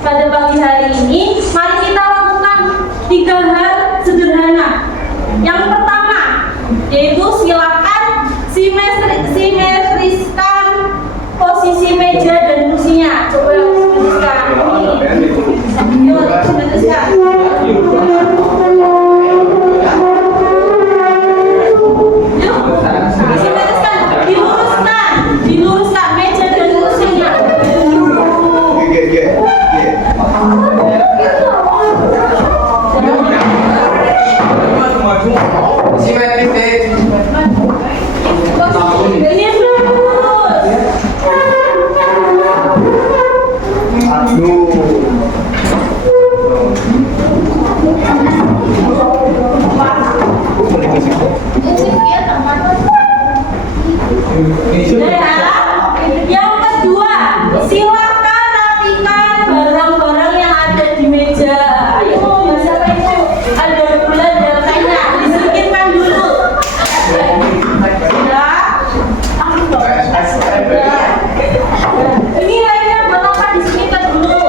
Pada pagi hari ini, mari kita lakukan 3 hal sederhana. Yang pertama, yaitu silakan simetriskan posisi meja dan kursinya. Coba simetriskan. Yuk, simetriskan. Diluruskan meja dan kursinya. Yang kedua, silakan rapikan barang-barang yang ada di meja. Ayo, siapa itu? Ada gula dan tehnya, disingkirkan dulu. Ini lainnya buat apa? Disingkirkan dulu.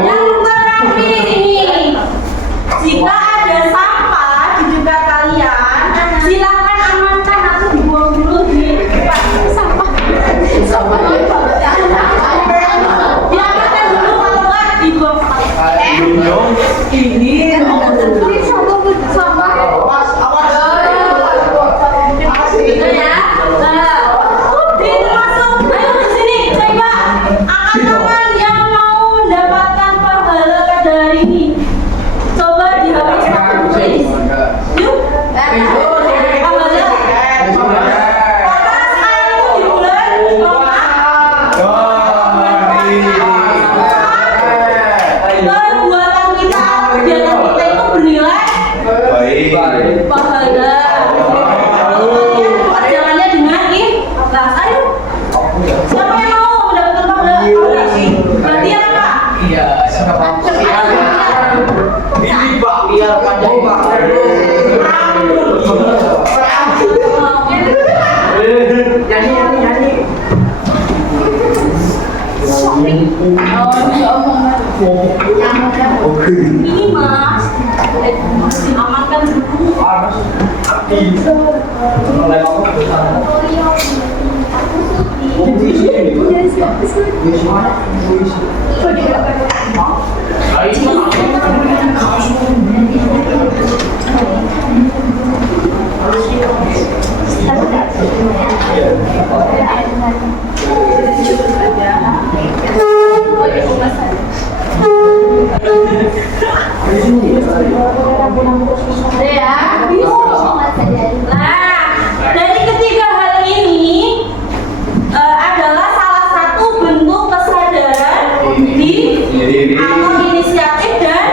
Yang terakhir ini, jika ada sampah di dekat kalian, silakan amankan atau dibuang dulu di depan. Diamankan dulu, kalau nggak dibuang. Ini ini mas, amankan dulu. Dari ketiga hal ini adalah salah satu bentuk kesadaran atau inisiatif dan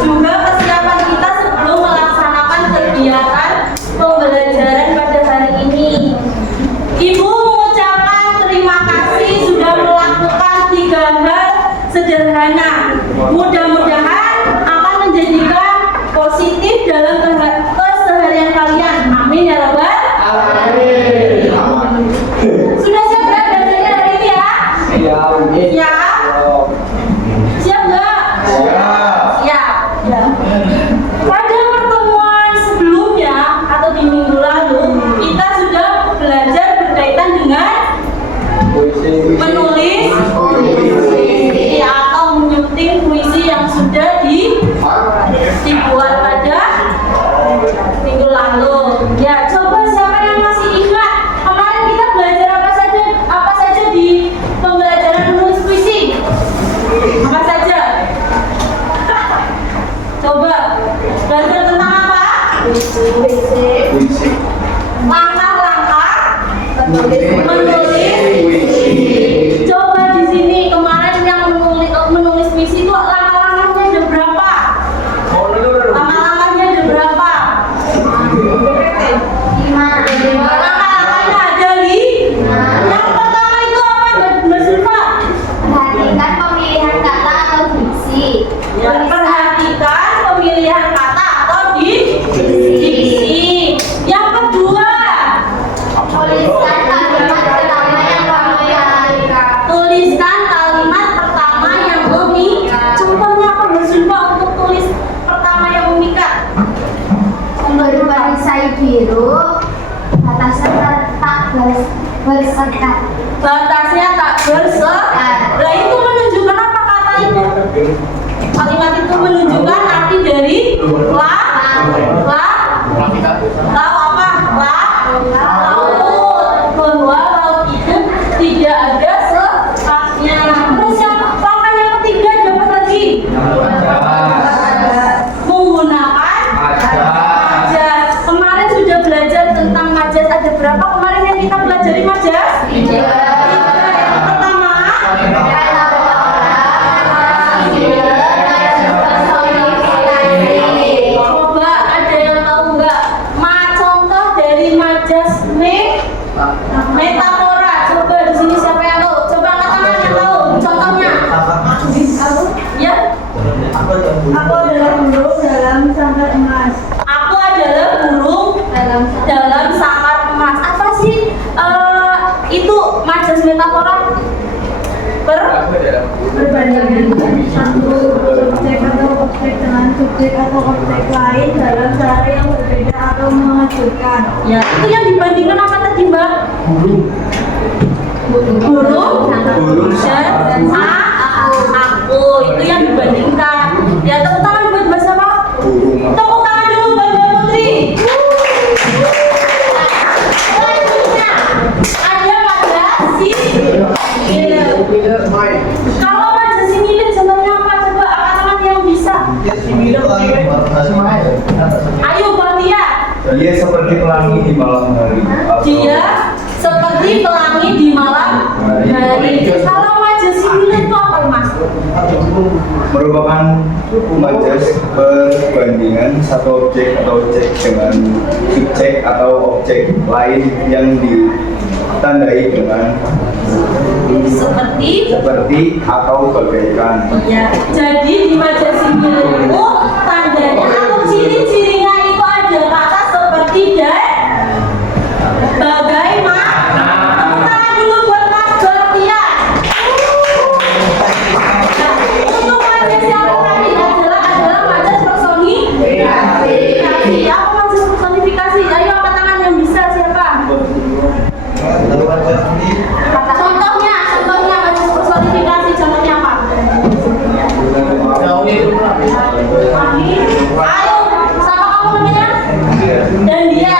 juga kesiapan kita sebelum melaksanakan kegiatan pembelajaran pada hari ini. Ibu mengucapkan terima kasih sudah melakukan 3 hal sederhana. Mudah-mudahan akan menjadikan positif dalam keseharian kalian. Amin ya Rabbal alamin. Sudah siap nggak belajarnya hari ini ya? Siap. Siap nggak? Siap. Pada pertemuan sebelumnya atau di minggu lalu kita sudah belajar berkaitan dengan menulis atau menyunting puisi yang sudah dibuat pada minggu lalu. Ya, coba siapa yang masih ingat kemarin kita belajar apa saja di pembelajaran menulis puisi? Apa saja? Coba belajar tentang apa? Langkah-langkah menulis. Coba di sini kemarin yang menulis puisi itu langkah-langkahnya ada berapa? Langkah-langkahnya ada berapa? 5. Langkah-langkahnya ada 5. Yang pertama itu apa, Mbak Sulfa? Perhatikan pemilihan kata atau diksi. Ya, perhatikan pemilihan kata atau diksi. Yang kedua, Tuliskan kalimat bersekat. Batasnya tak bersekat. Nah itu menunjukkan apa kata itu? Kalimat itu menunjukkan arti dari laut apa? Laut. Bahwa laut itu tidak ada sekatnya. Terus yang langkah yang ketiga dapat lagi menggunakan majas. Kemarin sudah belajar tentang majas. Ada berapa kemarin yang kita pelajari majas? Tiga. Yang pertama coba ada yang tahu nggak? Contoh dari majas metafora. Coba di sini siapa yang tahu? Coba angkat tangan yang tahu. Contohnya? Ya? Aku adalah burung dalam sangkar emas. Aku adalah burung dalam sangkar emas. Apa sih itu majas metafora? Perbandingan satu subjek atau objek dengan subjek atau objek lain dalam cara yang berbeda atau mengejutkan. Ya, itu yang dibandingkan apa tadi, Mbak? Burung dan aku. Itu yang dibandingkan. Ya, tepuk tangan buat Mbak siapa? Tepuk tangan dulu buat Mbak Putri. Selanjutnya ada majas similir. Kalau majas similir contohnya apa? Coba angkat tangan yang bisa. Ayo, Mbak Tia. Dia seperti pelangi di malam hari. Dia seperti pelangi di malam hari. Kalau majas similir itu apa, Mas? Merupakan majas perbandingan satu objek atau objek dengan subjek atau objek lain yang ditandai dengan seperti atau bagaikan. Ya, jadi di majas similir itu tandanya atau ciri-cirinya itu ada kata seperti dan bagaimana. Tepuk tangan dulu buat Mas Bertian. Untuk majas yang terakhir adalah majas personifikasi. Apa majas personifikasi? Ayo angkat tangan yang bisa siapa? Contohnya majas personifikasi contohnya apa? Ayo, siapa kamu namanya? Nandia.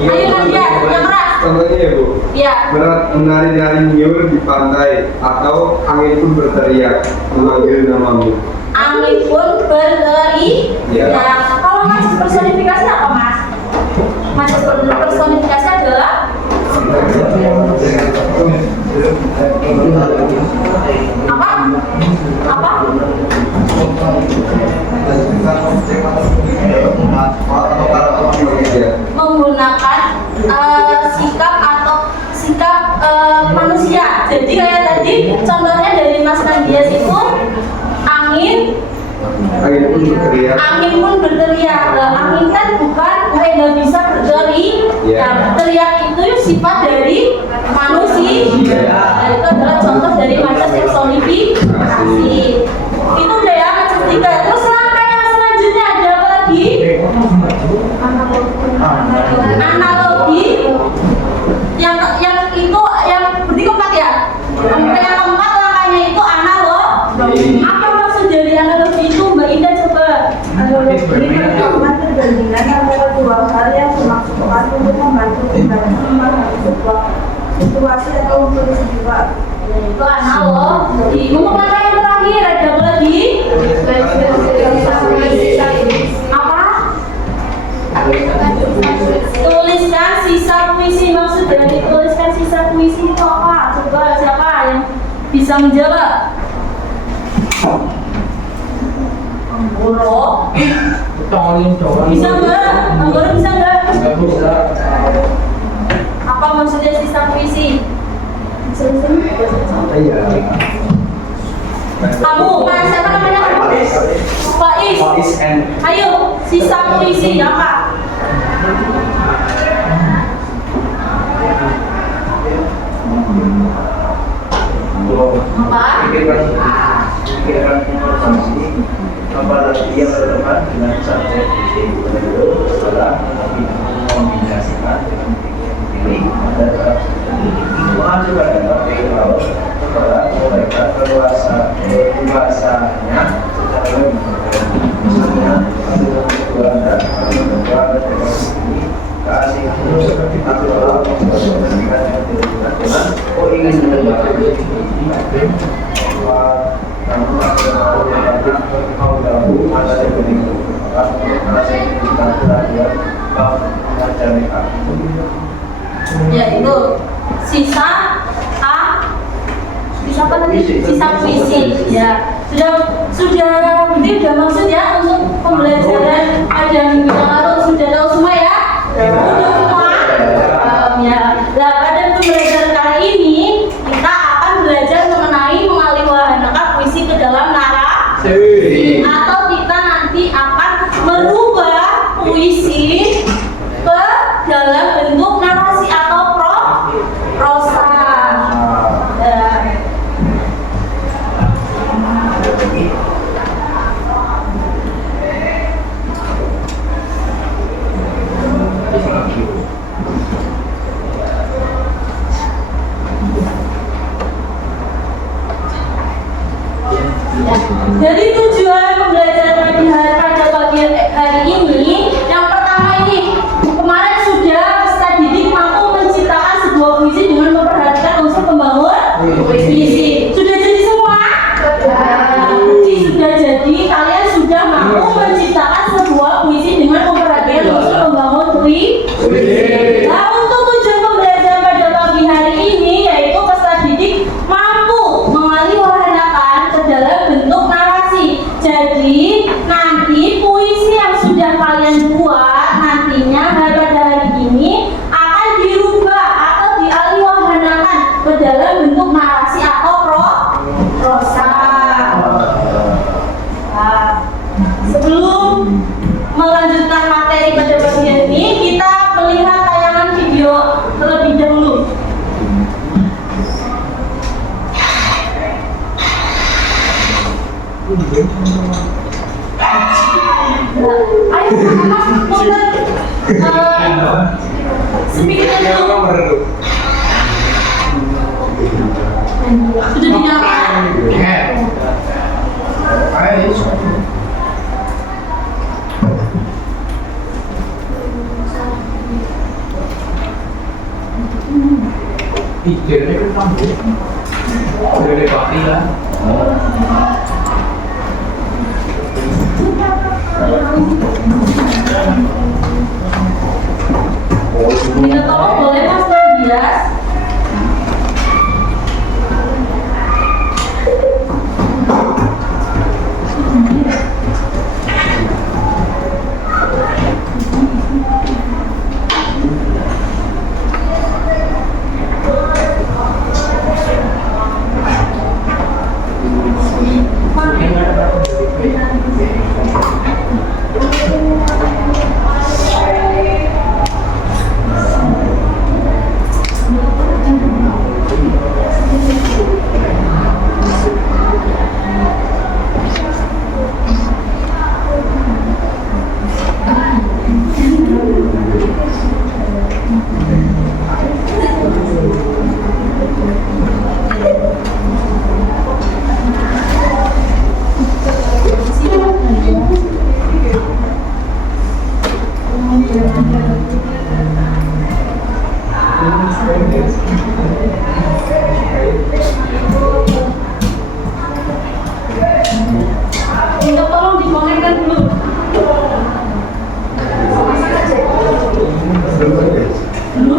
Ayo Nandia, yang keras. Contohnya ya Bu, Iya. menari-nari nyiur di pantai atau angin pun berteriak memanggil namamu. Angin pun berteriak. Ya. Kalau majas personifikasi apa, Mas? Majas personifikasi adalah apa? Menggunakan sikap manusia. Jadi kayak tadi contohnya dari Mas Nandias itu angin pun berteriak. Angin kan nggak bisa berteriak. Nah, berteriak itu sifat dari manusia. Nah, itu adalah contoh dari majas personifikasi. Itu udah ya majas 3. Terus langkah yang selanjutnya ada apa lagi? Analogi. Yang itu yang berarti keempat ya. Yang keempat langkahnya itu analogi. Apa maksud dari analogi itu, Mbak Indah coba? Analogi merupakan perbandingan antara dua hal yang dimaksudkan untuk membantu pembahasan memahami sebuah situasi atau untuk peristiwa. Itu analogi. Untuk langkah yang terakhir ada apa lagi? Apa? Tuliskan sisa puisi. Maksud dari tuliskan sisa puisi itu apa? Coba siapa yang bisa menjawab? Anggoro. Bisa nggak? Anggoro bisa nggak? Apa maksudnya sisa puisi? Kamu, Mas, siapa namanya? Faiz. Ayo, sisa puisi apa? Apa? Pikiran informasi apalagi yang relevan dengan subjek setelah mengombinasikan dengan pilih pada Yaitu sisa apa tadi? Sisa puisi. Ya, sudah maksud ya untuk pembelajaran ada minggu yang lalu sudah tahu semua ya? Sudah semua? Ya. Nah, pada pembelajaran kali ini kita akan belajar mengenai mengaliwahanakan puisi ke dalam narasi, atau kita nanti akan merubah puisi ke dalam bentuk narasi atau prosa. Jadi tujuan pembelajaran pada pagi hari ini, yang pertama ini, kemarin sudah peserta didik mampu menciptakan sebuah puisi dengan memperhatikan unsur pembangun puisi. Sudah jadi semua? Sudah jadi, kalian sudah mampu menciptakan sebuah puisi dengan memperhatikan unsur pembangun puisi. Nah, untuk tujuan pembelajaran pada pagi hari ini, yaitu peserta didik mampu mengaliwahanakan ke dalam bentuk narasi. Jadi nanti puisi yang sudah kalian buat nantinya pada hari ini akan dirubah atau dialiwahanakan ke dalam bentuk narasi atau prosa. Nah, sebelum melanjutkan materi pada bagian ini, kita melihat tayangan video terlebih dahulu. Ayo mas putar speakernya dulu. Sudah dinyalakan? Tidurnya kan kamu udah dipati lah. Minta tolong boleh mas Nadias? Minta tolong dikonekkan dulu. Dulu.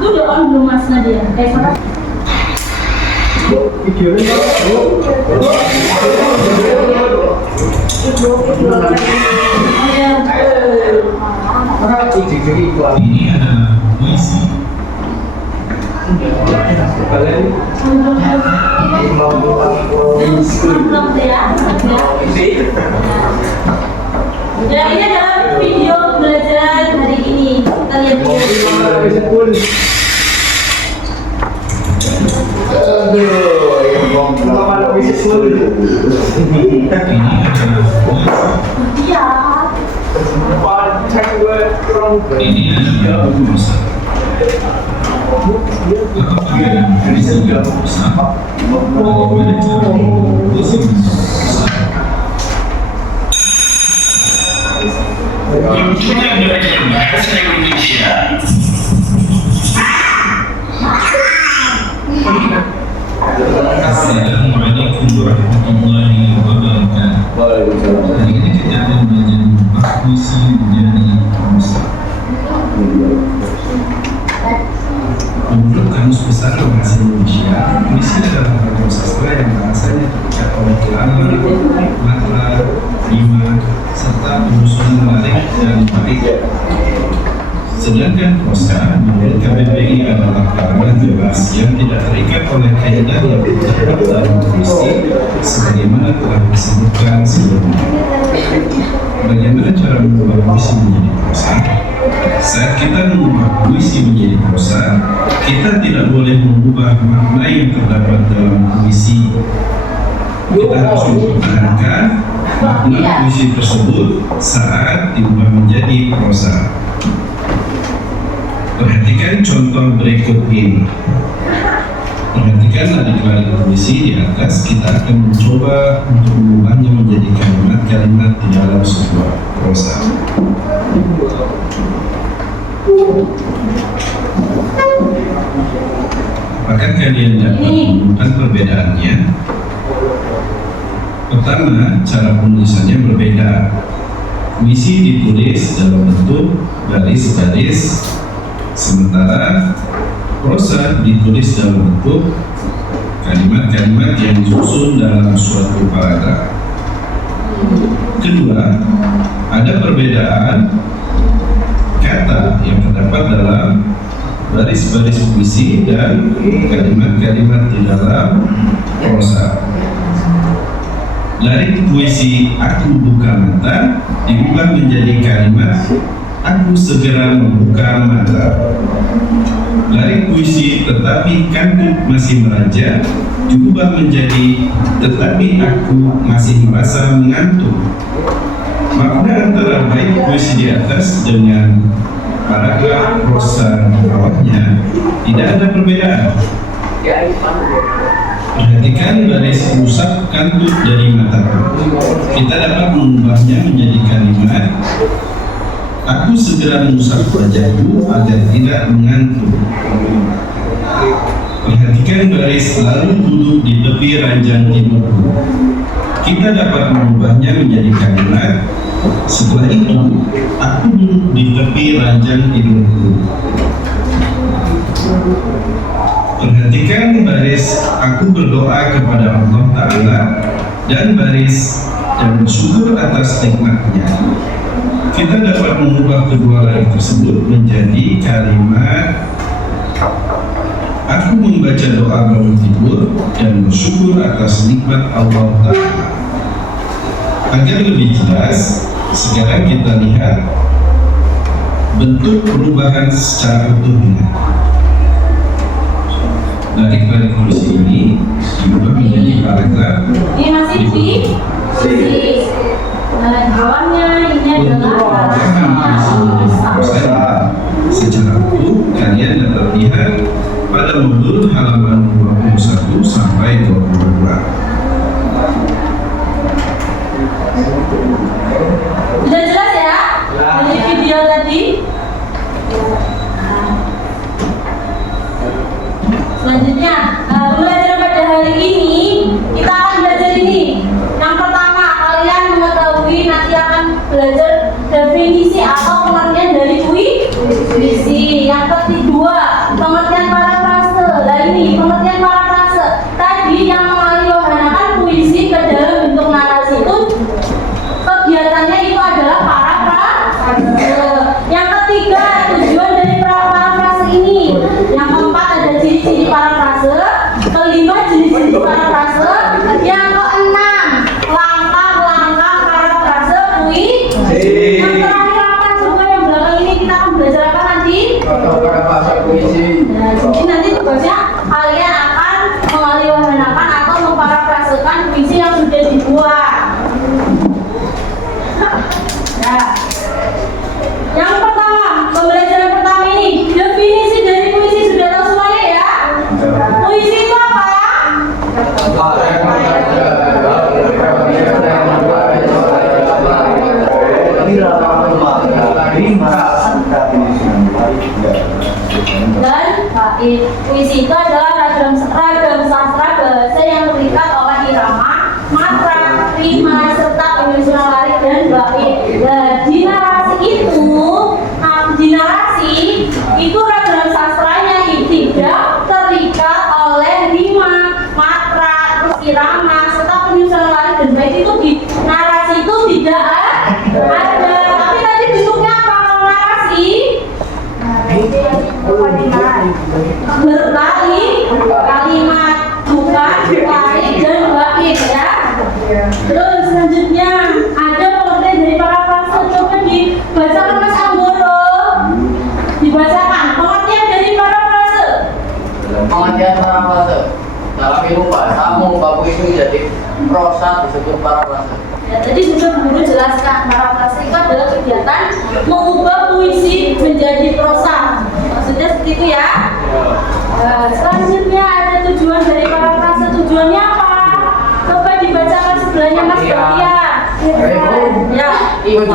Lu udah on belum mas Nadia? Sana. Videonya ini adalah puisi. Ya, ini adalah video belajar hari ini. Kita lihat dulu. Iya. Ini adalah puisi. Apa perbedaan puisi dan prosa? Bagaimana cara membuat puisi menjadi prosa? Untuk belajar bahasa Indonesia. Assalamualaikum warahmatullahi wabarakatuh. Hari ini kita akan belajar mengubah puisi menjadi prosa. Menurut Kamus Besar Bahasa Indonesia, puisi adalah karya sastra yang bahasanya terpikat oleh irama, matra, rima, serta penyusunan balik dan balik. Sedangkan prosa menurut KBBI adalah karya bebas yang tidak terikat oleh kaidah yang terdapat dalam puisi, sebagaimana telah disebutkan sebelumnya. Bagaimana cara mengubah puisi menjadi prosa? Saat kita mengubah puisi menjadi prosa, kita tidak boleh mengubah makna yang terdapat dalam puisi. Kita harus mempertahankan makna puisi tersebut saat diubah menjadi prosa. Perhatikan contoh berikut ini. Perhatikan adik-adik puisi di atas. Kita akan mencoba untuk mengubahnya menjadi kalimat-kalimat di dalam sebuah prosa. Apakah kalian dapat menemukan perbedaannya? Pertama, cara penulisannya berbeda. Puisi ditulis dalam bentuk baris-baris, sementara prosa ditulis dalam bentuk kalimat-kalimat yang disusun dalam suatu paragraf. Kedua, ada perbedaan kata yang terdapat dalam baris-baris puisi dan kalimat-kalimat di dalam prosa. Dari puisi "Aku buka mata" diubah menjadi kalimat "Aku segera membuka mata". Dari puisi "Tetapi kantuk masih meraja" diubah menjadi "Tetapi aku masih merasa mengantuk". Makna antara baik puisi di atas dengan paragraf prosa di bawahnya tidak ada perbedaan. Perhatikan baris "Usap kantuk dari mataku". Kita dapat mengubahnya menjadi kalimat "Aku segera mengusap wajahku agar tidak mengantuk". Perhatikan baris "Lalu duduk di tepi ranjang tidurku". Kita dapat mengubahnya menjadi kalimat "Setelah itu, aku duduk di tepi ranjang tidurku". Perhatikan baris "Aku berdoa kepada Allah Ta'ala" dan baris "Dan bersyukur atas nikmatnya". Kita dapat mengubah kedua lain tersebut menjadi kalimat "Aku membaca doa bangun tidur dan bersyukur atas nikmat Allah Ta'ala". Agar lebih jelas, sekarang kita lihat bentuk perubahan secara utuhnya. Dari puisi ini diubah menjadi paragraf. Ini masih di bawahnya ini adalah prosa. Secara utuh kalian dapat lihat pada modul halaman 21 sampai 22. Sudah jelas ya? Dari video tadi. Selanjutnya, pembelajaran pada hari ini kita akan belajar ini. Yang pertama, kalian mengetahui nanti akan belajar definisi atau pengertian dari puisi. Yang kedua, pengertian parafrase. Nah ini pengertian parafrase. Tadi yang mengalihwahanakan puisi ke dalam bentuk narasi itu kegiatannya itu adalah parafrase. Yang ketiga, tujuan dari parafrase ini. Yang keempat, ada ciri-ciri parafrase. Kelima, jenis-jenis parafrase. Yang keenam, langkah-langkah parafrase puisi. Yang terakhir apa juga yang belakang ini kita akan belajar apa nanti? Nah, jadi nanti tugasnya kalian akan mengalihwahanakan atau memparafrasekan puisi yang sudah dibuat. Nah, yang pertama, pembelajaran pertama ini definisi dari puisi sudah tahu semuanya ya? dan bait. Puisi itu adalah ragam sastra bahasa yang terikat oleh irama, matra, rima, serta penyusunan larik dan bait. Nah, di narasi itu ragam sastranya tidak terikat oleh rima, matra, terus irama, serta penyusunan larik dan bait. Itu di narasi itu tidak ada. Tapi tadi bentuknya apa kalau narasi? Berkali kalimat bukan larik dan bait ya. Terus selanjutnya ada pengertian dari parafrase. Coba dibacakan Mas Anggoro. Dibacakan pengertian dari parafrase. Pengertian parafrase dalam ilmu bahasa mengubah puisi menjadi prosa disebut parafrase. Ya, tadi sudah guru jelaskan parafrase itu adalah kegiatan mengubah puisi menjadi prosa. Maksudnya seperti itu ya. Nah, selanjutnya ada tujuan dari parafrase. Tujuannya apa? Coba dibacakan sebelahnya Mas Batia. Ya, Tujuan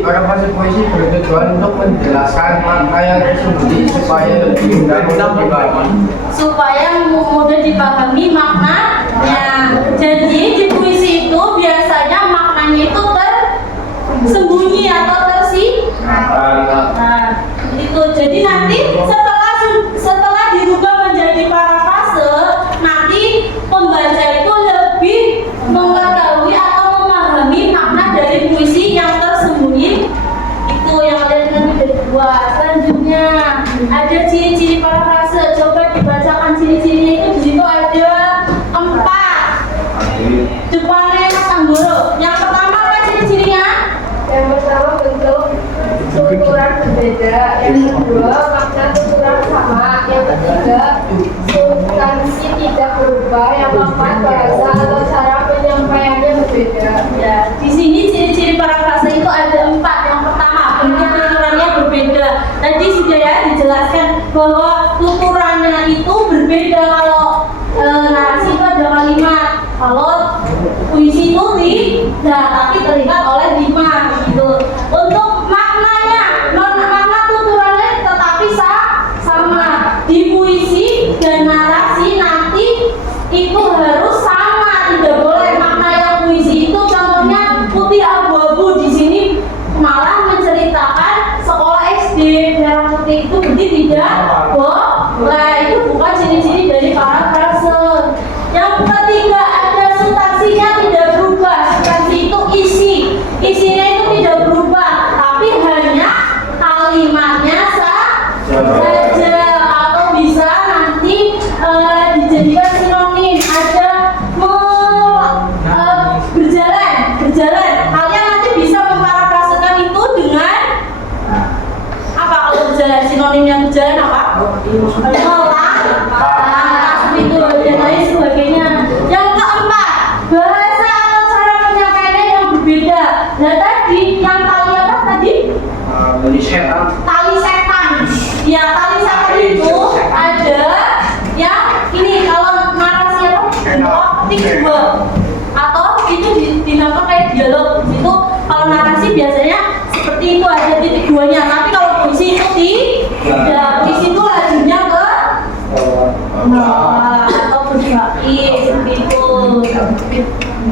parafrase puisi bertujuan untuk menjelaskan makna yang tersembunyi supaya lebih mudah dipahami. Supaya mudah dipahami maknanya. Jadi di puisi itu biasanya maknanya itu tersembunyi atau nah, itu. Jadi nanti setelah dirubah menjadi parafrase, nanti pembaca itu lebih mengetahui atau memahami makna dari puisi yang tersembunyi itu yang ada nanti dibuat. Selanjutnya ada ciri-ciri parafrase. Coba dibacakan ciri-cirinya itu. Di situ ada 4. Depannya Mas Anggoro. Yang pertama apa ciri-cirinya? Yang pertama bentuk tuturan berbeda, yang kedua makna tuturan sama, yang ketiga substansi tidak berubah, yang keempat bahasa atau cara penyampaiannya berbeda. Ya, di sini ciri-ciri parafrase itu ada 4. Yang pertama, bentuk tuturannya berbeda. Tadi sudah ya dijelaskan bahwa tuturannya itu berbeda. Kalau narasi itu ada kalimat, kalau puisi itu tidak, tapi terikat oleh rima gitu. Untuk maknanya, makna tuturannya tetapi sama. Di puisi dan narasi nanti itu harus sama, tidak boleh makna yang puisi itu contohnya putih abu-abu. Di sini malah menceritakan sekolah SD merah putih, itu berarti tidak boleh. Itu bukan ciri-ciri dari parafrase. Yang ketiga ada substansinya tidak berubah. Substansi itu isinya itu tidak berubah, tapi hanya kalimatnya saja, atau bisa nanti dijadikan sinonim. Ada berjalan. Kalian nanti bisa memparafrasekan itu dengan apa? Kalau berjalan, sinonimnya berjalan apa? Itu dan lain sebagainya. Yang keempat, bahasa atau cara penyampaiannya yang berbeda. Nah tadi yang tali apa tadi? Tali setan. Ya, tali setan itu ada yang ini kalau narasi apa? Titik 2 atau itu dinamakan kayak dialog. Itu kalau narasi biasanya seperti itu, ada titik 2-nya. Tapi kalau puisi itu tidak. Puisi itu lajunya ke atau berbait seperti itu.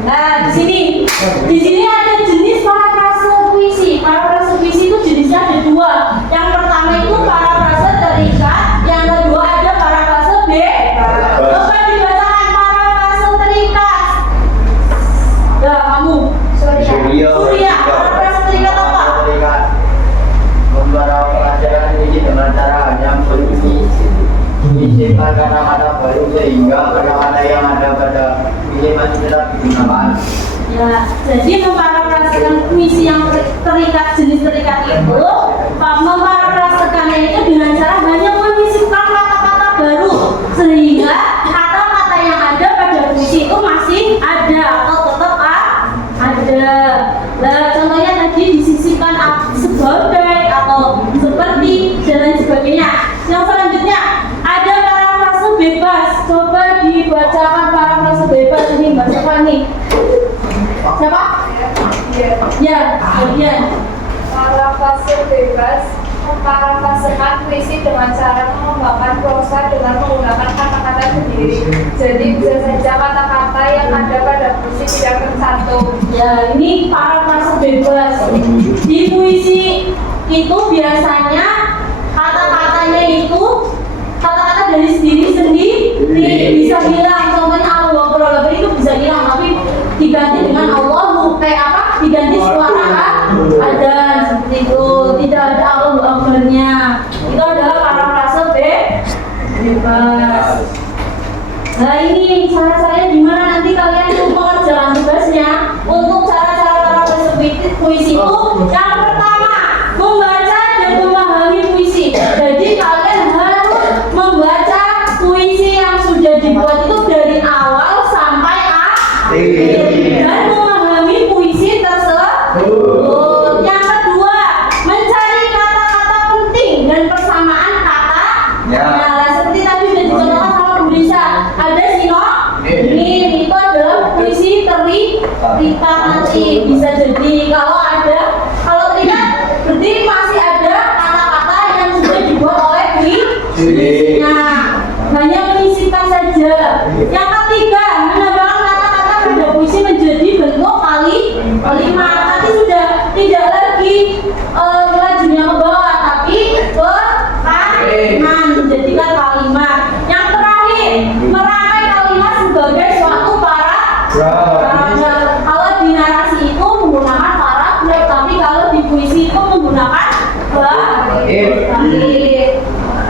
Nah, di sini ada jenis parafrase puisi. Parafrase puisi itu jenisnya ada 2. Yang pertama itu parafrase terikat, yang kedua ada parafrase bebas. Coba dibacakan parafrase terikat. Ya, kamu. Surya. Parafrase terikat apa? Membawa pelajaran ini dengan cara hanya berbunyi disimpan kata-kata baru sehingga kata-kata yang ada pada puisi masih tetap digunakan. Ya, jadi memparafrasekan puisi yang terikat, jenis terikat itu, memparafrasekannya itu dengan cara hanya menyisipkan kata-kata baru sehingga kata-kata yang ada pada puisi itu masih ada atau tetap ada. Nah, contohnya tadi disisipkan sebagai atau seperti dan lain sebagainya. Yang selanjutnya ada parafrase bebas. Coba dibacakan parafrase bebas ini, Mbak siapa nih? Siapa? Ya, bagian. Parafrase bebas memparafrasekan membuat puisi dengan cara mengembangkan prosa dengan menggunakan kata-kata sendiri. Jadi bisa saja kata-kata yang ada pada puisi tidak tercantum. Ya, ini parafrase bebas. Di puisi itu biasanya kata-katanya itu kata-kata dari sendiri bisa hilang. Contohnya Allah Akbar itu bisa hilang, tapi diganti dengan Allahu kayak apa? Diganti suara ada seperti itu. Tidak ada Allahu Akbarnya. Itu adalah parafrase bebas. Nah ini cara-caranya gimana nanti kalian untuk mengerjakan tugasnya. Untuk cara-cara parafrase puisi itu yang pertama membaca dan memahami puisi. Jadi kalian harus membaca puisi yang sudah dibuat itu dari awal sampai akhir dan memahami puisi tersebut. Yang kedua, mencari kata-kata penting dan persamaan kata. Nah, seperti tadi sudah dicontohkan sama Bu Risa. Ada sinonim, itu adalah puisi terikat nanti. Bisa jadi kalau terikat berarti masih ada kata-kata yang sudah dibuat oleh puisinya. Hanya menyisipkan saja. Yang ketiga, menambahkan kata-kata pada puisi menjadi bentuk kalimat. Nanti sudah tidak lagi lajunya ke bawah, tapi ke kanan menjadikan kalimat. Yang terakhir, merangkai kalimat sebagai suatu paragraf. Kalau di narasi itu menggunakan paragraf, tapi kalau di puisi itu menggunakan bait.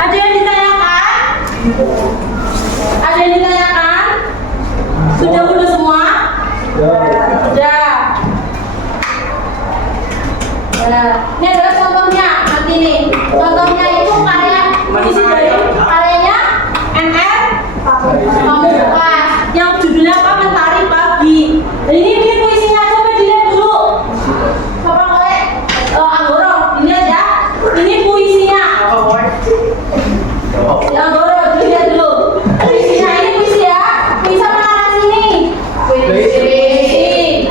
Ada yang ditanyakan? Ada yang ditanyakan? Sudah semua? Sudah. Ini adalah contohnya. Nanti nih, contohnya itu karya puisi dari karyanya NR Pamungkas yang judulnya apa? Mentari Pagi. Ini puisinya, coba dilihat dulu. Coba oleh Anggoro, dilihat ya. Ini puisinya. Ya Anggoro, dilihat dulu. Puisinya ini puisi ya. Bisa menarasi nih. Puisi.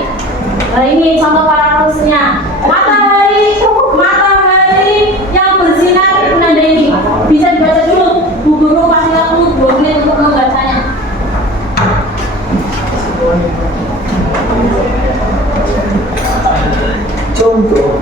Nah ini contoh parafrasenya. Matahari yang bersinar menandai. Bisa dibaca dulu. Bu Guru kasih aku 2 menit untuk membacanya. Contoh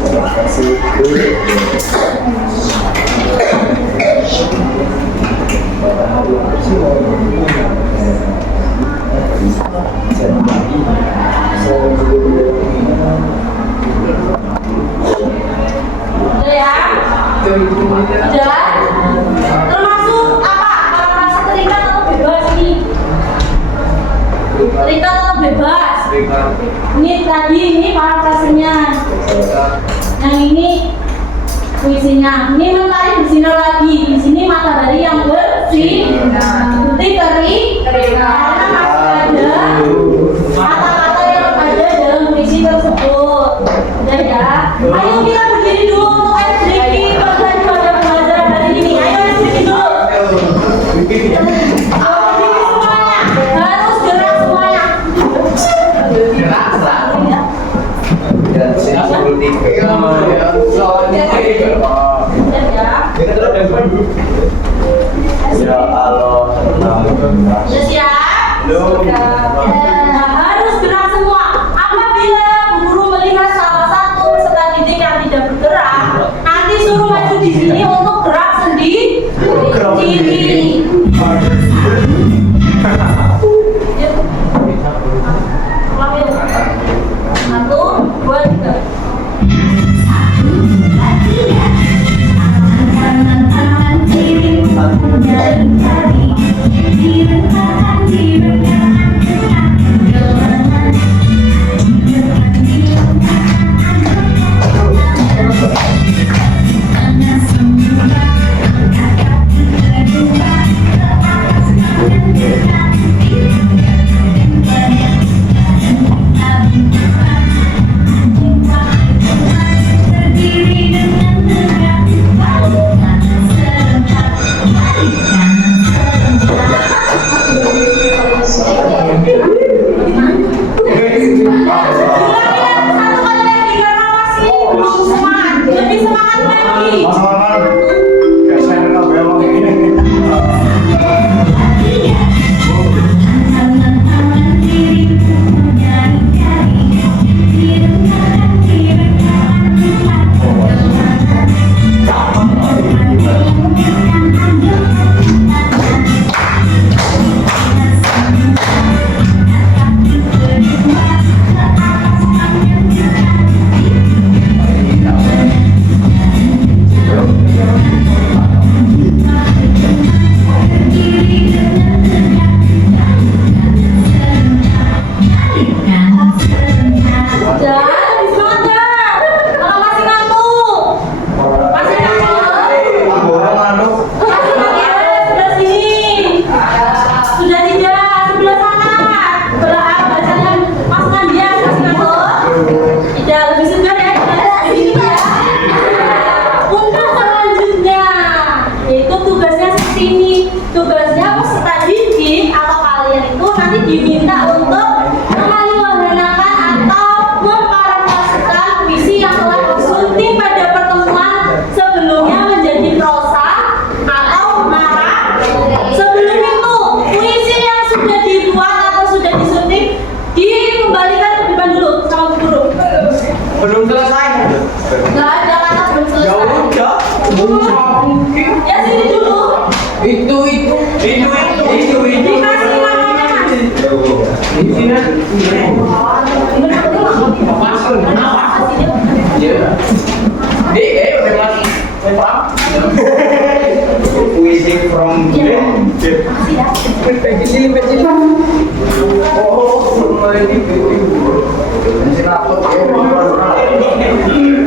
Udah ya? Udah? Termasuk apa? Parafrase terikat atau bebas ini? Terikat atau bebas? Ini tadi ini parafrasenya. Yang ini puisinya. Ini mentari bersinar lagi. Di sini matahari yang bersinar. Berarti karena masih ada kata-kata yang ada dalam puisi tersebut. Udah ya? Ayo kita berdiri dulu untuk sedikit bagi pada pelajaran hari ini. Ayo berdiri dulu. Berdiri semuanya. Harus gerak semuanya. Ya Allah. Sudah siap? Nah, harus gerak semua. Apabila Bu Guru melihat salah satu peserta didik yang tidak bergerak, nanti suruh maju di sini untuk gerak sendiri. tugasnya peserta didik atau kalian itu nanti diminta untuk mewahanakan atau memparafraskan puisi yang telah disunting pada pertemuan sebelumnya menjadi prosa atau narasi. Sebelum itu, puisi yang sudah dibuat atau sudah disunting dikembalikan ke depan dulu sama Bu Guru. Belum selesai. Nggak ada kata belum Ya selesai. udah. Ya sini dulu. Itu. Dikasih namanya Mas. Di sini. Masuk. Kenapa? Iya. Puisi from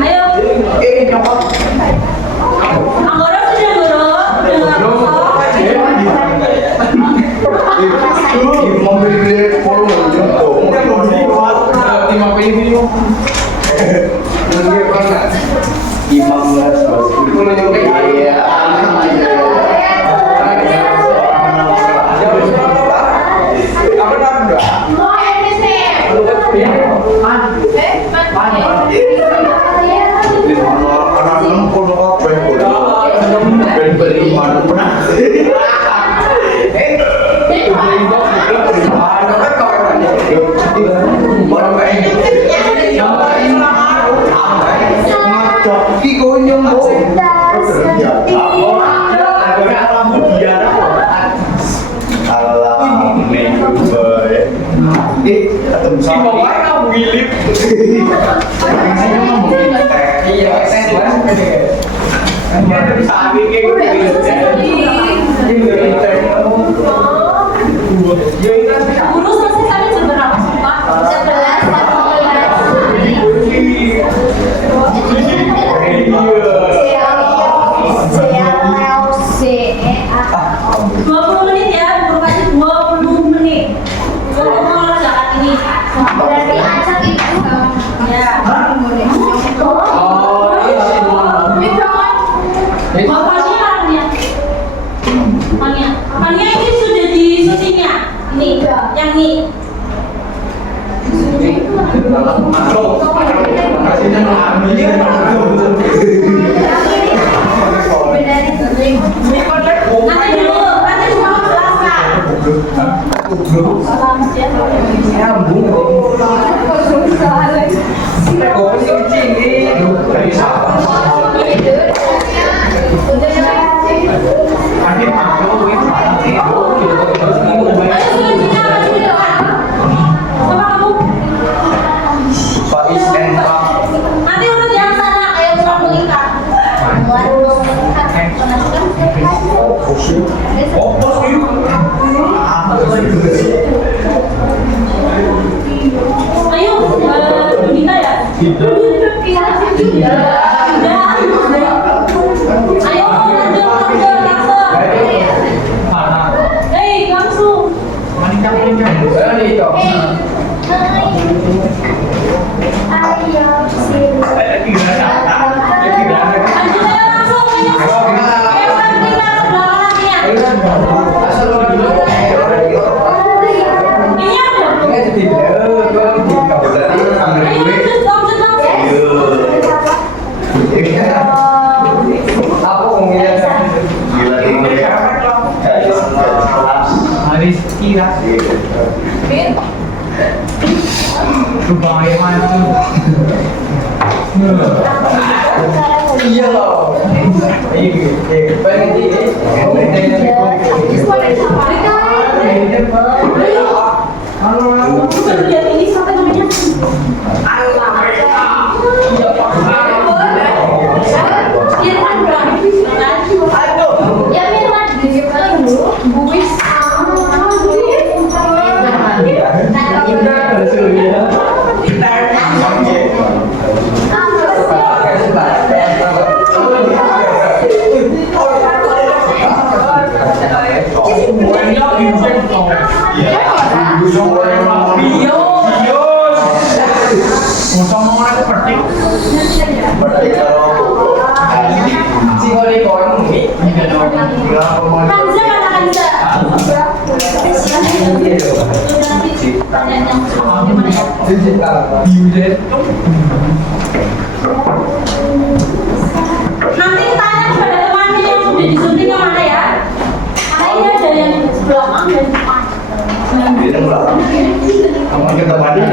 Ayo. Anggora sudah Guru. Guru selesai tadi jam berapa sumpah? 20 menit ya, Guru kasih 20 menit. Guru mengerjakan ini. Berarti acak itu. Ya. Mania ini sudah di syutingnya. Ini, yang ini. Nanti dulu, nanti semua jelaskan. Selamat ya. Nanti urut yang sana kayak urut melingkar. Ayo, Budita ya? Ayo, langsung. Hei, langsung. Iya loh. Baru lihat ini sampai namanya. Ya Mirwan, buis. Kanza katakan pertanyaan yang gimana ya? Nanti tanya kepada temannya yang sudah disuntik yang mana ya? Karena ini ada yang sebelah kanan dan depan. Kamu kita banding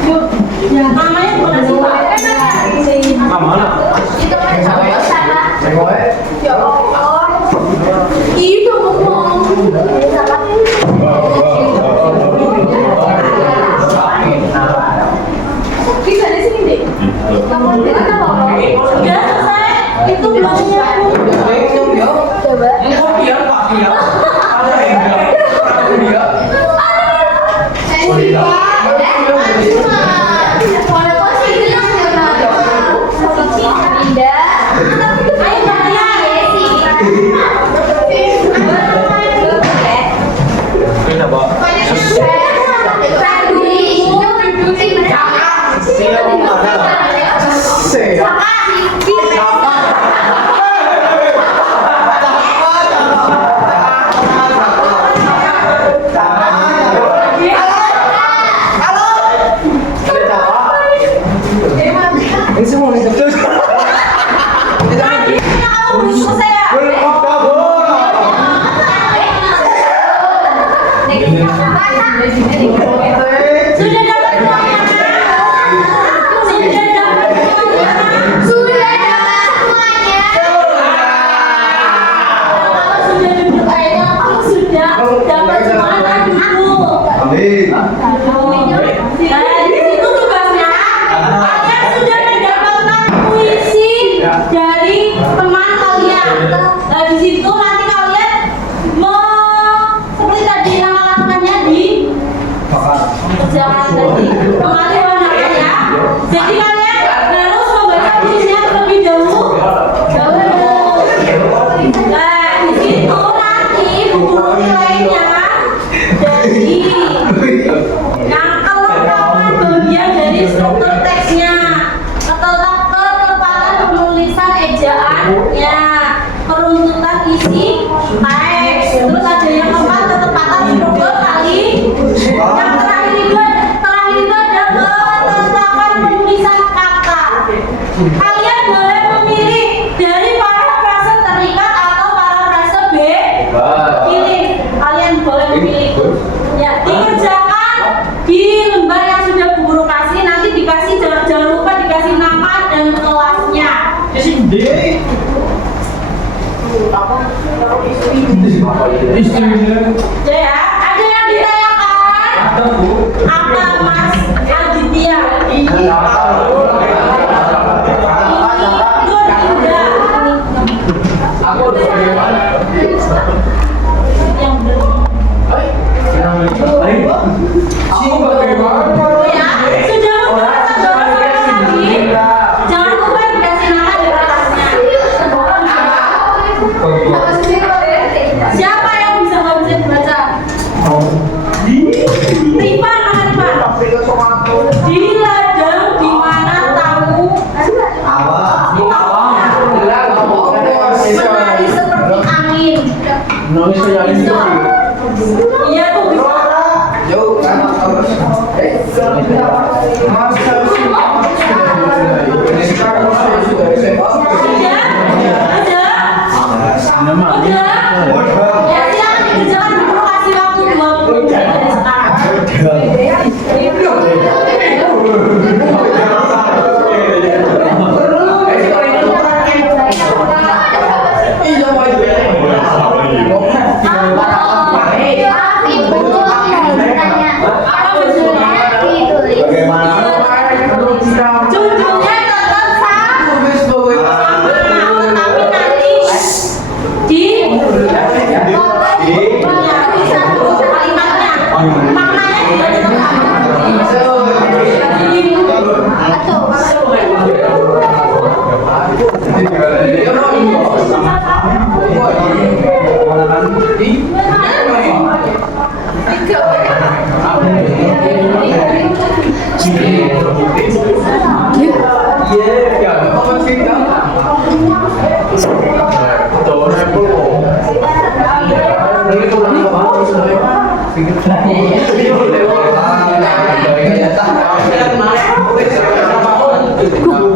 Ayo namanya bukan sih Pak? Itu kan sama. Semua Ya Allah. Itu ngomong. Bisa di sini deh. Kamu di mana mau? Sudah selesai. Itu belumnya. Coba. Sudah dapat semuanya? Sudah dapat semuanya? Sudah dapat semuanya. Kalau sudah duduk aja, kalau sudah dapat semuanya duduk. Amin. Nah, di situ tugasnya kalian sudah mendapatkan puisi dari teman kalian. Nah, di situ nanti kalian seperti tadi nama lakukannya di kerjakan tadi mengalir warnanya ya. Jadi kalian harus membaca puisinya terlebih dahulu. Nah, di situ nanti buku nilainya dari yang kelengkapan bagian dari struktur teksnya, ketepatan penulisan ejaannya, peruntukan isi teks, terus ada yang keempat ketepatan struktur kali, yang terakhir itu ada ketetapan penulisan kata. Kalian boleh memilih dari parafrase terikat atau parafrase pilih. Kalian boleh memilih. Ya, dikerjakan di lembar yang sudah Bu Guru kasih. Nanti dikasih jangan lupa dikasih nama dan kelasnya. Ya, ada yang ditanyakan? Apa Mas Aditya? Yang belum. Ya, sudah membaca doa-doa lagi. Jangan lupa dikasih nama dan kelasnya. Siapa yang bisa nggak bisa dibaca? Rifan mana Rifan? Di ladang di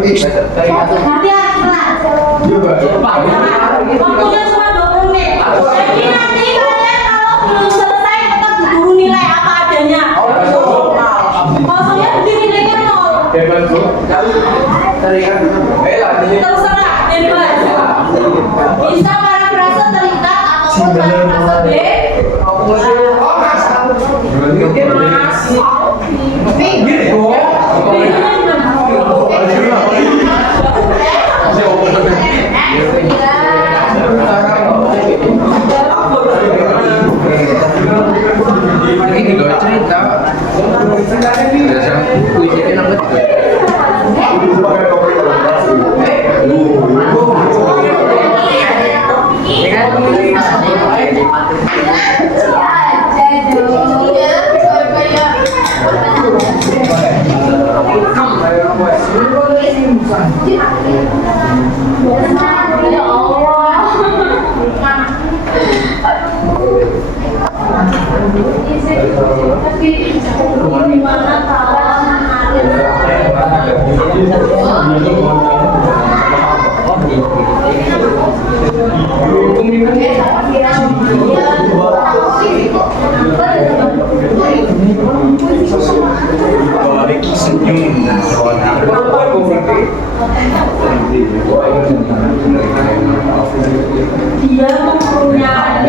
Hati-hati lah. Waktunya cuma 20 menit. Jadi nanti kalian kalau belum selesai tetap diguru nilai apa adanya. Kosongnya berarti nilainya 0. Terserah, bebas. Bisa parafrase terikat ataupun parafrase B. Dia mempunyai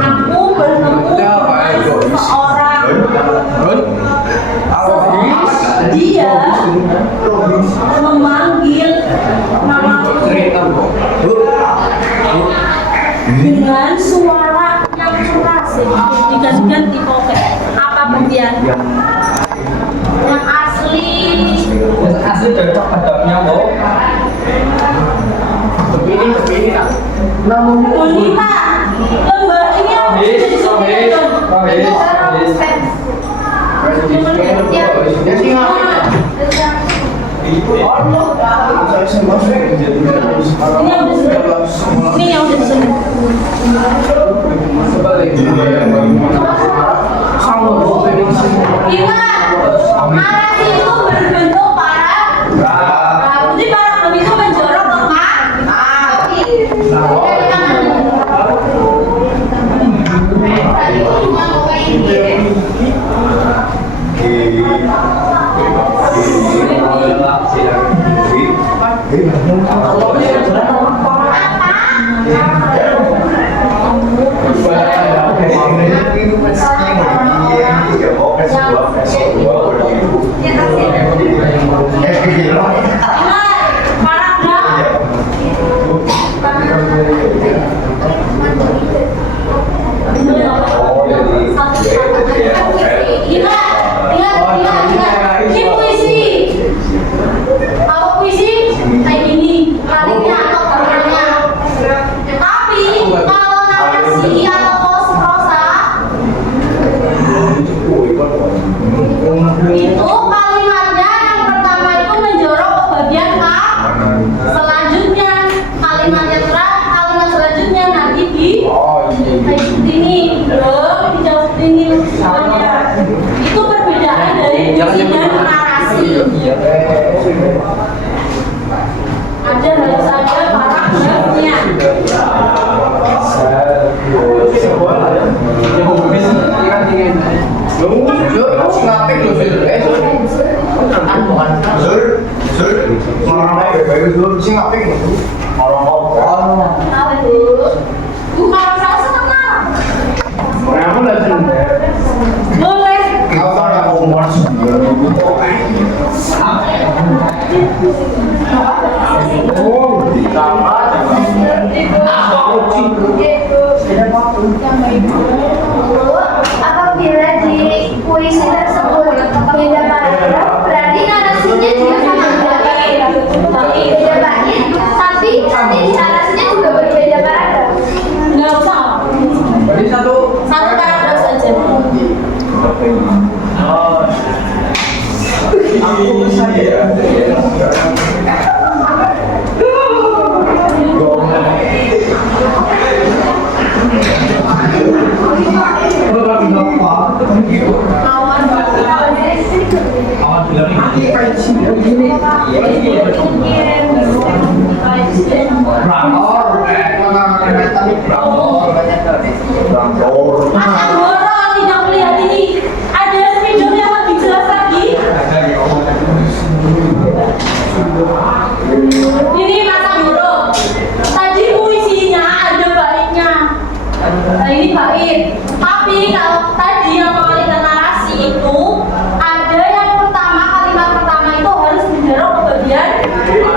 aku bertemu dengan seseorang. Dia memanggil namaku dengan suara yang keras, diganti pakai apa bagian yang asli cocok hadapnya kok. Begini nak. Bonita, lembar ini apa sih di sini? Ini yang di sini. Ingat, narasi itu berbentuk paraf. Jadi paraf itu menjorok ke Ini puisi. Kalau puisi kayak gini, larinya atau karanya. Tapi kalau narasi atau prosa itu kalimatnya yang pertama itu menjorok ke bagian K. Selanjutnya kalimatnya terang, kalimat selanjutnya nanti di kayak seperti ini, belum dijauh seperti ini semuanya. Itu perbedaan dari puisi dan narasi. Harus ada paragrafnya. Bukan rasa kenal. Boleh. Apabila di puisi tersebut beda paragraf, berarti narasinya juga sama beda bait, tapi nanti di narasinya juga berbeda paragraf. Nggak usah. Berarti satu Paragraf saja. aku saya Mas Anggoro tidak melihat ini. Ada spidol yang lebih jelas lagi. Ini Mas Anggoro. Tadi puisinya ada baitnya. Nah ini bait. Tapi kalau tadi yang mengalihkan narasi itu ada yang pertama, kalimat pertama itu harus didorong ke bagian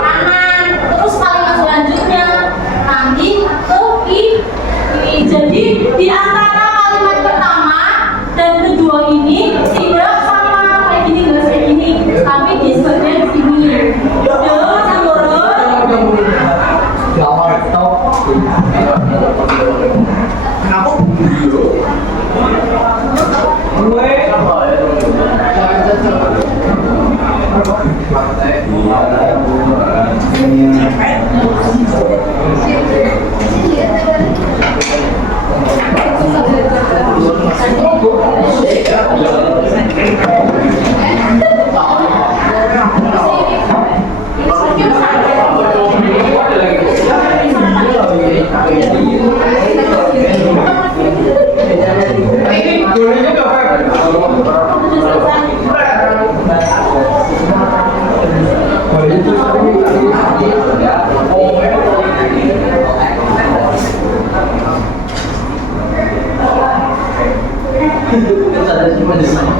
kanan. Terus kalimat selanjutnya nanti ke kiri. Jadi di antara kalimat pertama dan kedua ini tidak sama kayak gini, nggak kayak gini, tapi di bagian sini. Udah Mas Anggoro.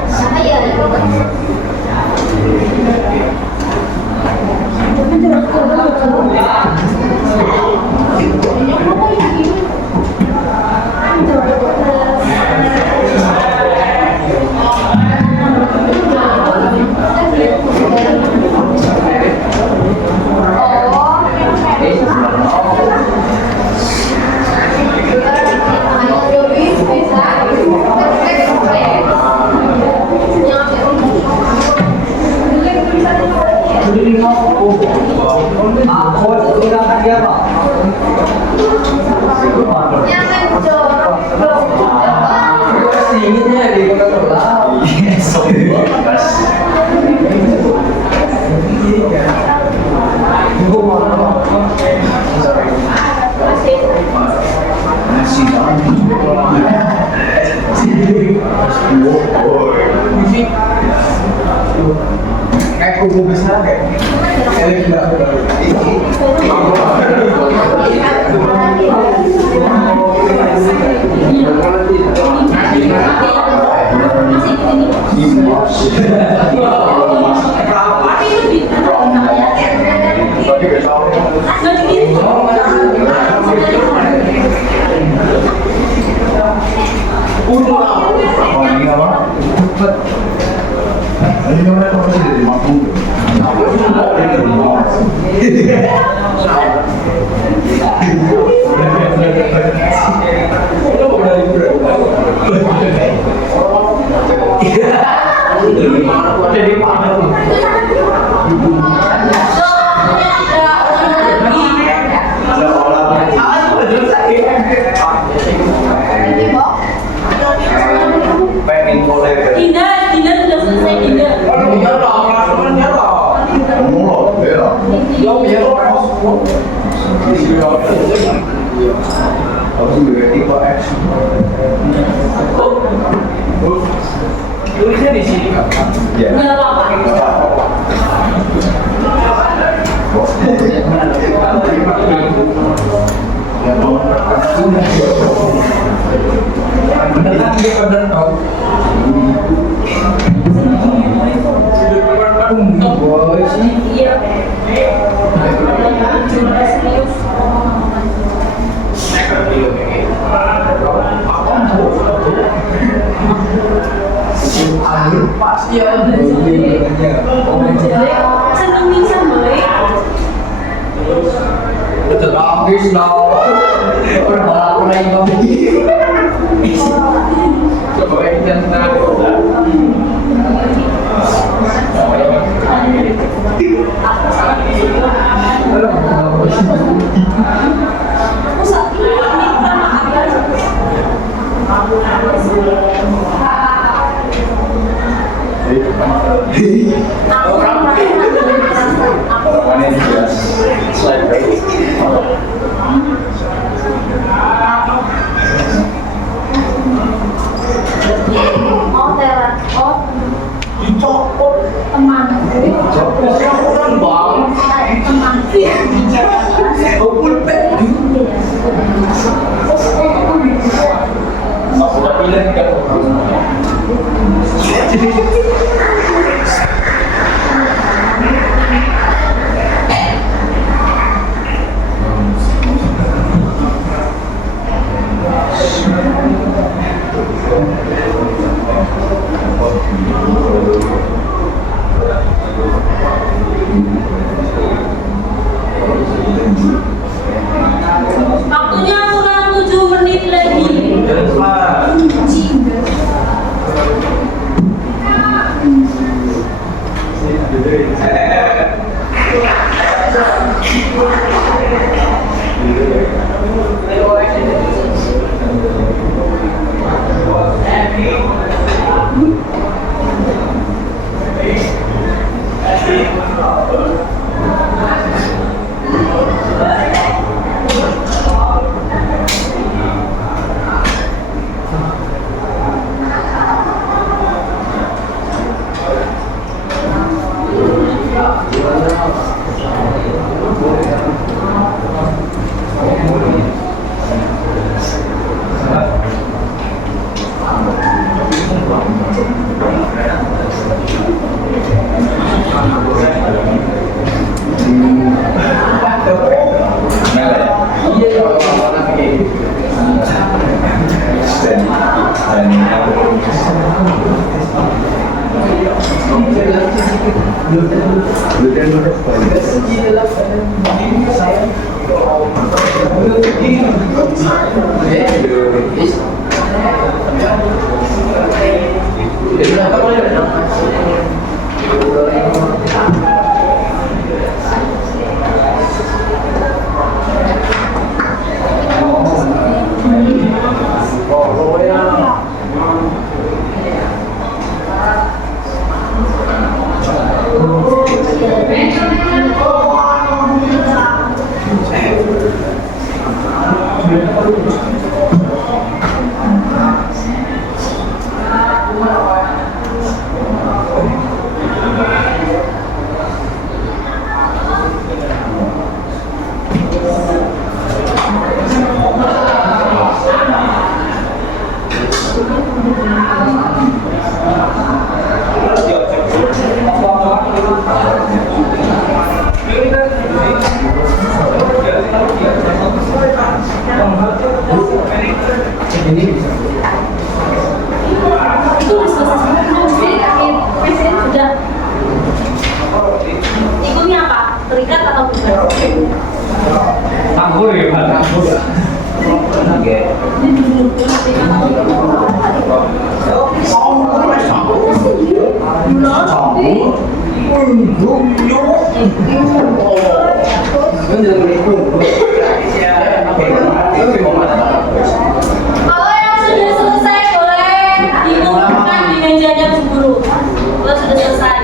Sama ya. kayak kubu besar kayak Tulisnya di sini kan? Ya. Nggak apa-apa. Iya. Iya. Seneng nih sampai. Betul habis loh. Udah malah aku lagi ngomong. Coba yang Waktunya kurang 7 menit lagi. Itu udah selesai. Udah. Ikutnya apa? Terikat atau bukan? Tanggul ya, Pak. Tanggul. Oke. Kalau yang sudah selesai boleh dikumpulkan di mejanya Bu Guru. Kalau sudah selesai.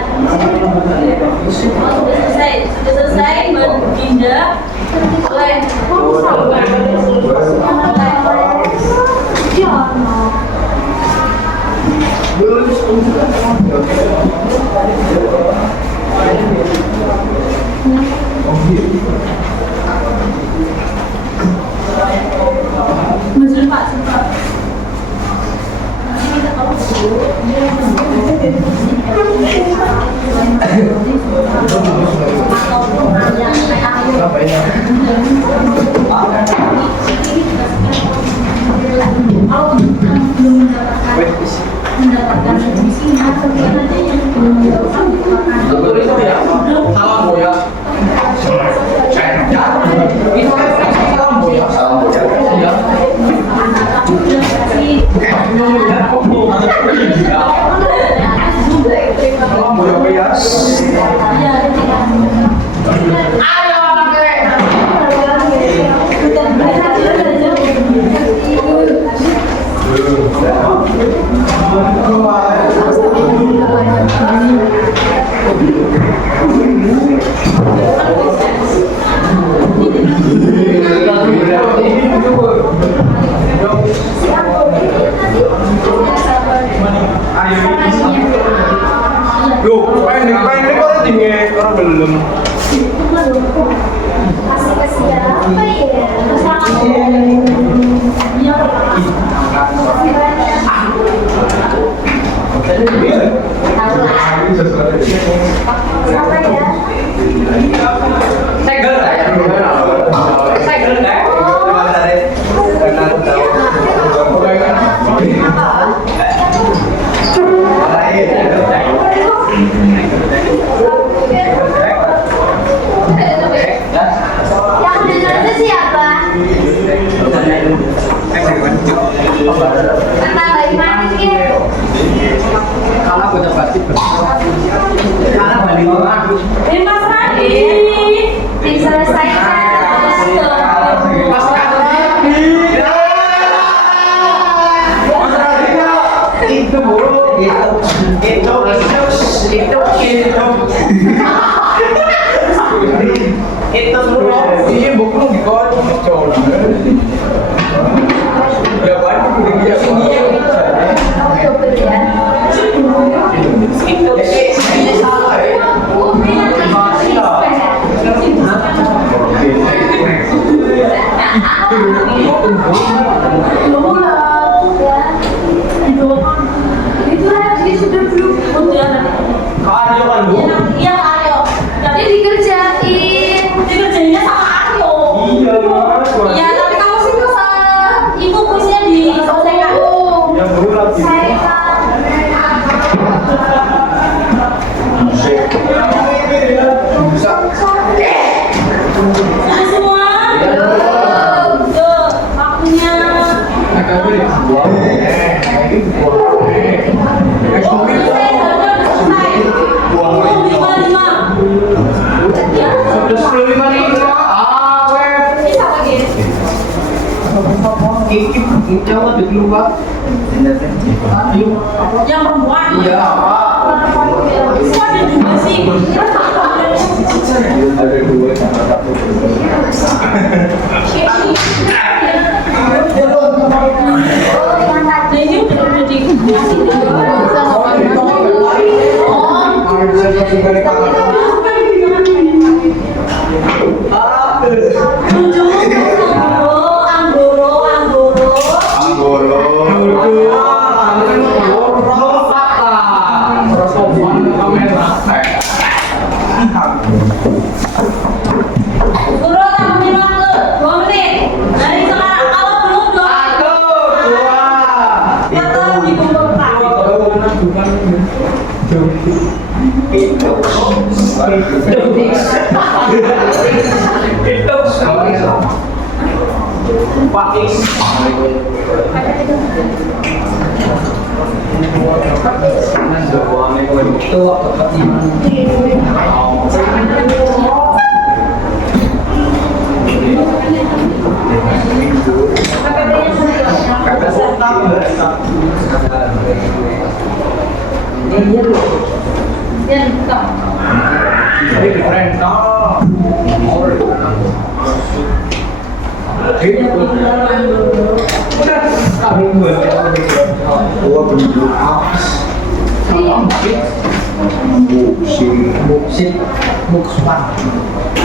Sudah selesai berpindah. Boleh. Majuin Pak, sebentar. Nanti kita kalau kalau belum mendapatkan remisinya, nanti yang Salam boya. Loh, pendek orang tinggi, orang belum. Kasih siapa ya? Siapa ya? Segel ya. Segel deh. Yang benar itu siapa? Tentang bagaimana sih? Kalau aku dapat karena balik orang. Mas Radi. Diselesaikan. Mas Radi. Itu buruk. Itu buruk. Iya, buku di kau coba. Ya banyak dia sini ya. Kamu coba ya. Itu salah ya. Itu lagi sudah belum. Karyo kan bu. Iya Aryo. Jadi Jadi dikerjain. dikerjainnya sama Aryo. Iya mas. Iya, tapi kamu sih bisa itu kuisnya diselesaikan. Yang baru lagi. Sudah semua? Tuh, waktunya. Oh, selesai, selesai. 25. Ya, bisa lagi. Yang perempuan. Iya apa? Semua ada dua sih. Ada dua sama satu. Nah, ini udah di Guru tampil waktu 2 menit. Dari sekarang kalau belum tetap dikumpulkan.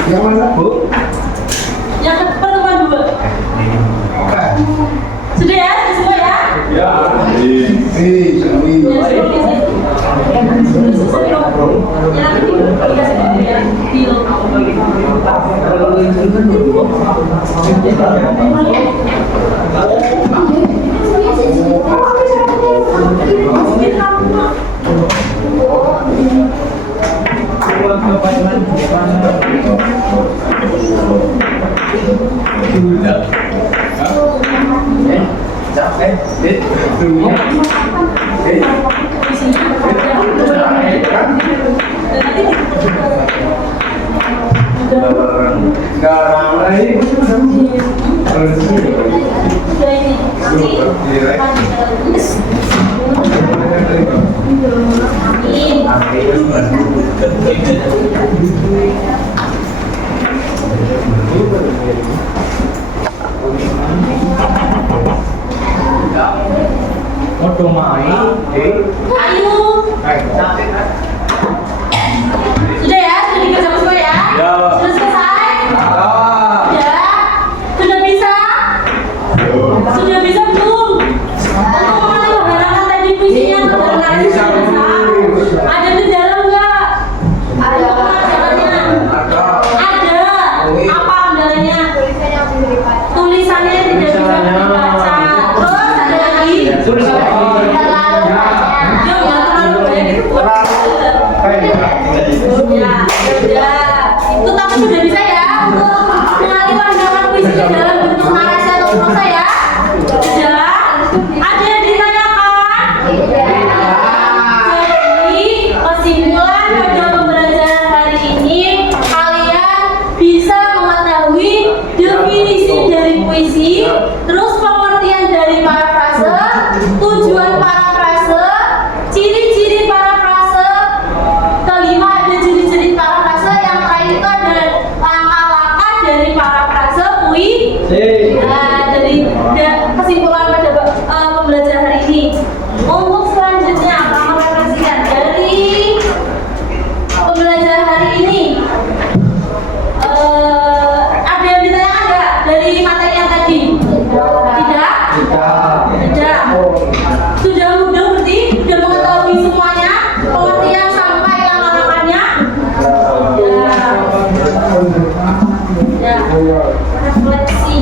Yang mana bu? Yang pertemuan 2. Sudah ya? Sudah semua ya? Ya. Oh, Ayo. Sudah ya? Sudah dikerjakan semua ya? Sudah selesai? Sudah? Sudah bisa? Sudah bisa belum? Untuk mengenai bahankan tadi puisinya ada di dalam nggak? Ada. Ada. Apa kendalanya? Tulisannya tidak bisa dibaca. Terus ada lagi? Itu tapi sudah bisa ya untuk mengalih pandangan puisinya dalam bentuk narasi atau prosa ya. Sudah. Ada yang ditanyakan? Jadi kesimpulan pada pembelajaran hari ini kalian bisa mengetahui definisi dari puisi, terus pengertian dari parafrase, tujuan parafrase, ciri-ciri parafrase. Kelima ada ciri-ciri parafrase, yang terakhir itu ada langkah-langkah dari parafrase puisi. Nah, dari kesimpulan pada pembelajaran hari ini. Untuk selanjutnya akan merefleksikan dari pembelajaran hari ini. Ada yang ditanyakan nggak dari materi yang tadi? Tidak? Tidak. Sudah mudah berarti? Sudah mengetahui semuanya? Pengertian sampai langkah-langkahnya? Ya. Refleksi.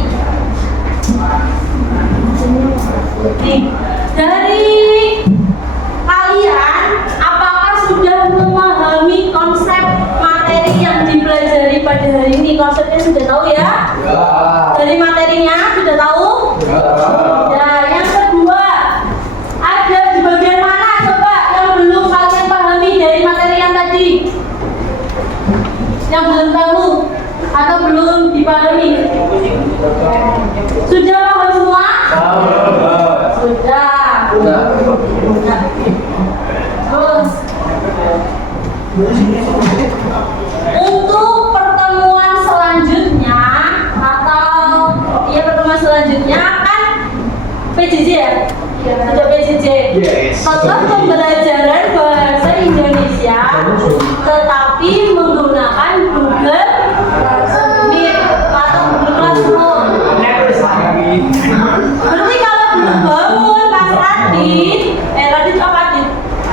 Nih, dari kalian, apakah sudah memahami konsep materi yang dipelajari pada hari ini? Konsepnya sudah tahu ya? Dari materinya sudah tahu? Ya, yang kedua, ada di bagian mana coba yang belum kalian pahami dari materi yang tadi? Yang belum tahu atau belum dipahami? Sudah paham semua? Sudah. Terus untuk pertemuan selanjutnya atau pertemuan selanjutnya kan PJJ ya? Sudah PJJ. Tetap pembelajaran bahasa Indonesia, tetapi menggunakan Google Meet atau Google Classroom. Berarti kalau belum bangun Mas Radit apa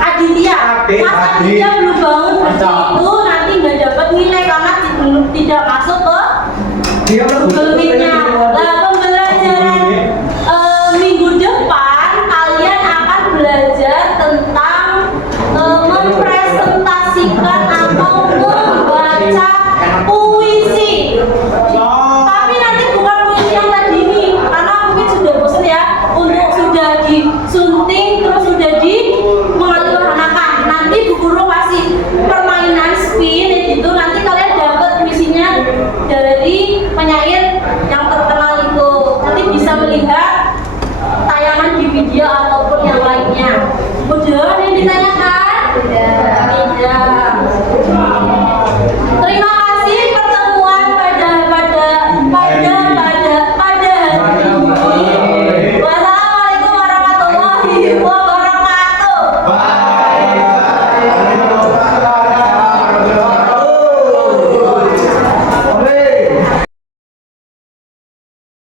Aditya? Mas Aditya belum bangun seperti itu, nanti nggak dapat nilai karena belum tidak masuk ke Google Meet.